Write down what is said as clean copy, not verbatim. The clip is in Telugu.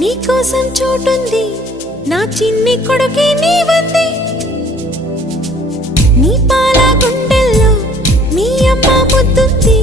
నీకోసం చోటుంది నా చిన్ని కొడుకే నీవంది నీ పాల గుండెల్లో నీ అమ్మ ముద్దుంది